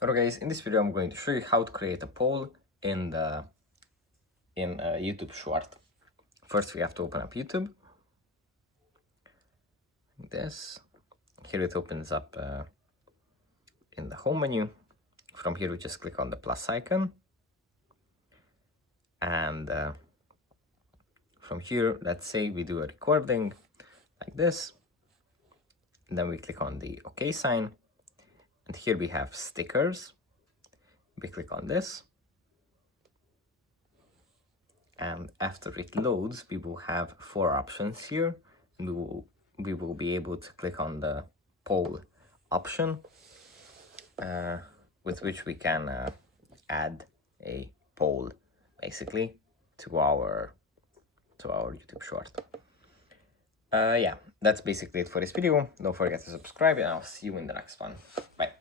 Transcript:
Hello guys, in this video I'm going to show you how to create a poll in a YouTube short. First we have to open up YouTube. Like this. Here it opens up in the home menu. From here we just click on the plus icon. And from here, let's say we do a recording like this. And then we click on the OK sign. And here we have stickers. We click on this. And after it loads, we will have 4 options here, and we will be able to click on the poll option, with which we can add a poll, basically, to our YouTube short. Yeah, that's basically it for this video. Don't forget to subscribe, and I'll see you in the next one. Bye.